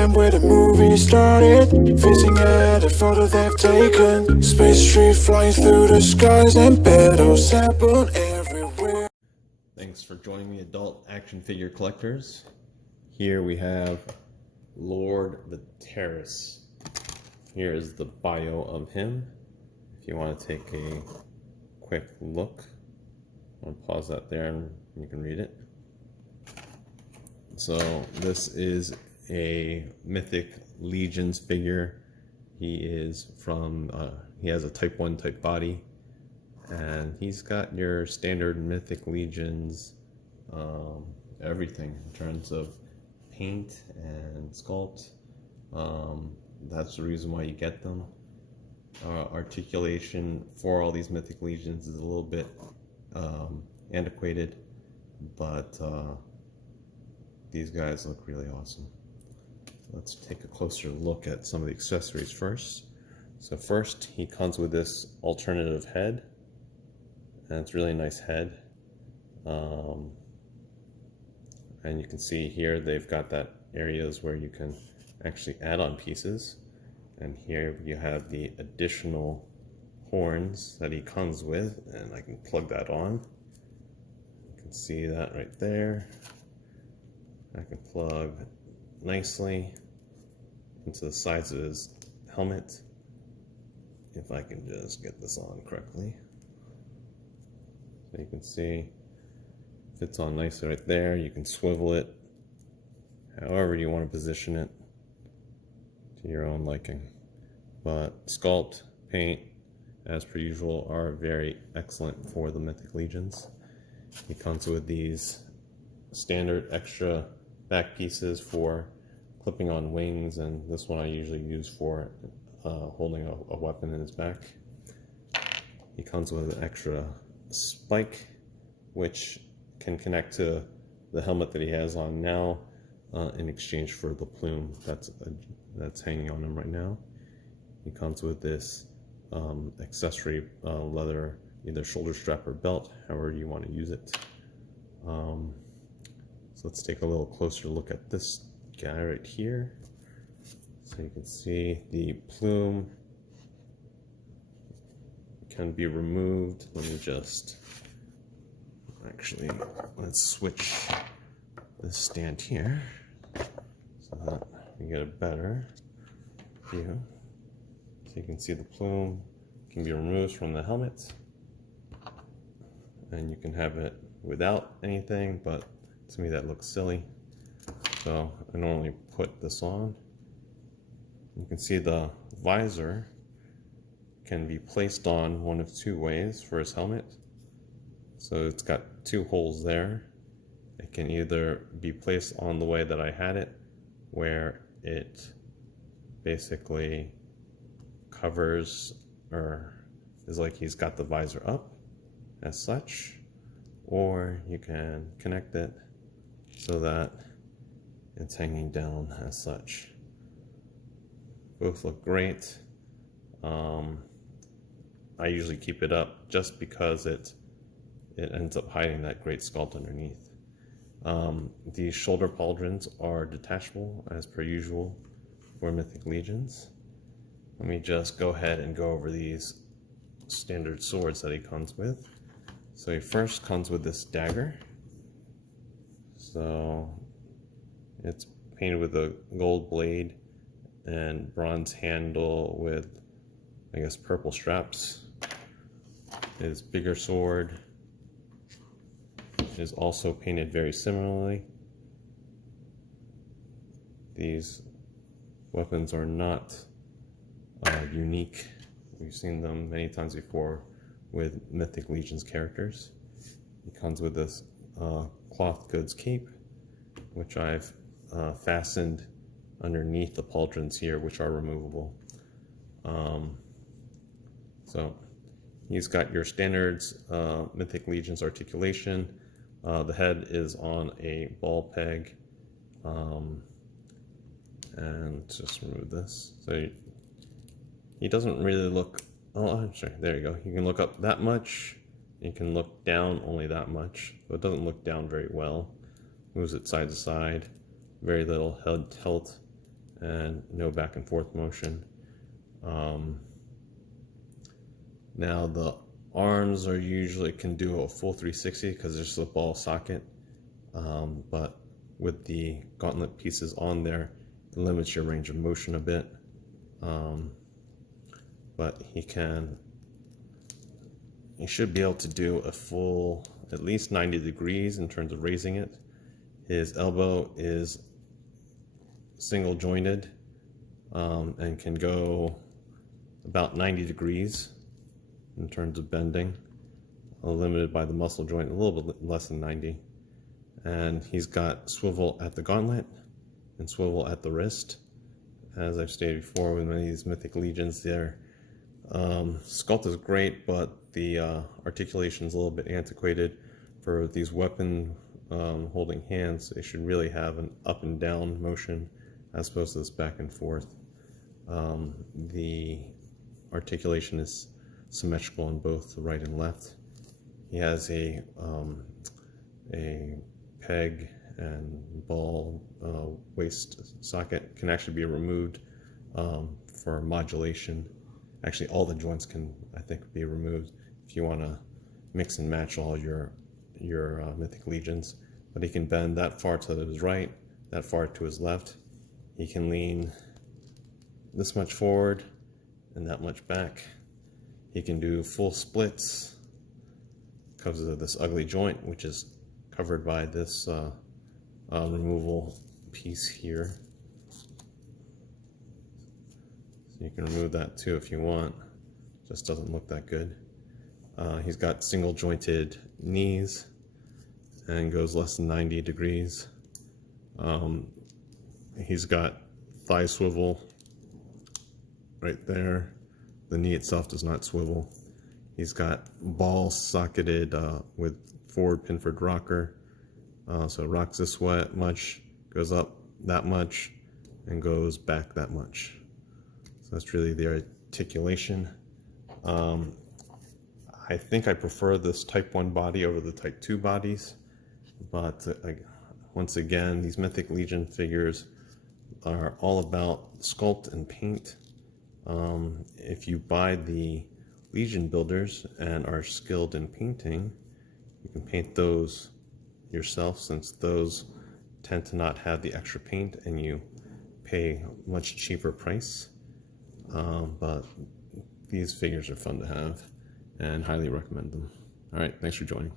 time where the movie started, facing at a photo they've taken. Space tree flying through the skies and battles happen everywhere. Thanks for joining me, adult action figure collectors. Here we have Lord Veteris. Here is the bio of him. If you want to take a quick look, I'll pause that there and you can read it. So this is a Mythic Legions figure. He is from, he has a type 1 type body, and he's got your standard Mythic Legions, everything in terms of paint and sculpt. That's the reason why you get them. Articulation for all these Mythic Legions is a little bit antiquated, but these guys look really awesome. Let's take a closer look at some of the accessories first. So first, he comes with this alternative head, and it's a really nice head. And you can see here they've got that areas where you can actually add on pieces. And here you have the additional horns that he comes with, and I can plug that on. You can see that right there. I can plug nicely into the sides of his helmet, if I can just get this on correctly. So you can see fits on nicely right there. You can swivel it however you want to position it to your own liking. But sculpt, paint, as per usual, are very excellent for the Mythic Legions. He comes with these standard extra back pieces for clipping on wings, and this one I usually use for holding a weapon in his back. He comes with an extra spike, which can connect to the helmet that he has on now in exchange for the plume that's hanging on him right now. He comes with this accessory leather, either shoulder strap or belt, however you want to use it. So let's take a little closer look at this guy right here. So you can see the plume can be removed. Let me just, actually, let's switch this stand here so that we get a better view. So you can see the plume can be removed from the helmet, and you can have it without anything, but to me that looks silly, so I normally put this on. You can see the visor can be placed on one of two ways for his helmet. So it's got two holes there. It can either be placed on the way that I had it, where it basically covers, or is like he's got the visor up as such, or you can connect it so that it's hanging down as such. Both look great. I usually keep it up just because it ends up hiding that great sculpt underneath. These shoulder pauldrons are detachable as per usual for Mythic Legions. Let me just go ahead and go over these standard swords that he comes with. So he first comes with this dagger. So it's painted with a gold blade and bronze handle with, I guess, purple straps. His bigger sword is also painted very similarly. These weapons are not unique. We've seen them many times before with Mythic Legions characters. He comes with this cloth goods cape, which I've fastened underneath the pauldrons here, which are removable. So he's got your standards Mythic Legions articulation. The head is on a ball peg, and just remove this. So he doesn't really look, oh, I'm sorry, there you go. You can look up that much, you can look down only that much, so it doesn't look down very well. Moves it side to side, very little head tilt, and no back and forth motion. Now the arms are usually can do a full 360 because there's a ball socket, but with the gauntlet pieces on there, it limits your range of motion a bit. But he should be able to do a full at least 90 degrees in terms of raising it. His elbow is single jointed and can go about 90 degrees in terms of bending, limited by the muscle joint, a little bit less than 90. And he's got swivel at the gauntlet and swivel at the wrist. As I've stated before, with many of these Mythic Legions, their sculpt is great, but the articulation is a little bit antiquated. For these weapon holding hands, they should really have an up and down motion as opposed to this back and forth. The articulation is symmetrical on both the right and left. He has a peg and ball waist socket can actually be removed for modulation. Actually, all the joints can, I think, be removed if you want to mix and match all your Mythic Legions. But he can bend that far to his right, that far to his left. He can lean this much forward and that much back. He can do full splits because of this ugly joint, which is covered by this removal piece here. So you can remove that too if you want. Just doesn't look that good. He's got single jointed knees and goes less than 90 degrees. He's got thigh swivel right there. The knee itself does not swivel. He's got ball socketed with forward pinford rocker. So it rocks this way much, goes up that much, and goes back that much. So that's really the articulation. I think I prefer this Type 1 body over the Type 2 bodies, but once again, these Mythic Legion figures are all about sculpt and paint. If you buy the Legion builders and are skilled in painting, you can paint those yourself, since those tend to not have the extra paint and you pay a much cheaper price. But these figures are fun to have and highly recommend them. All right, thanks for joining.